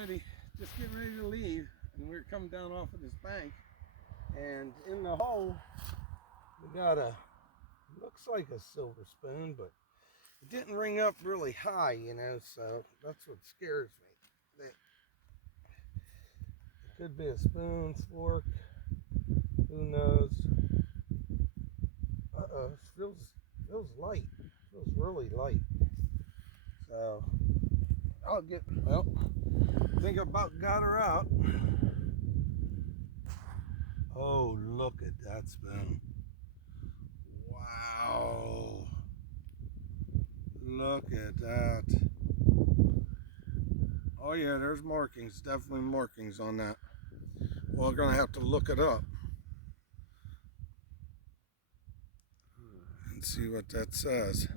ready, just getting ready to leave, and we're coming down off of this bank, and in the hole we got a, looks like a silver spoon, but it didn't ring up really high, you know, so that's what scares me. That it could be a spoon, fork, who knows. It feels light. It feels really light. So I'll get, well, I think I about got her out. Oh, look at that spoon. Wow. Look at that. Oh yeah, there's markings, definitely markings on that. Well, we're gonna have to look it up and see what that says.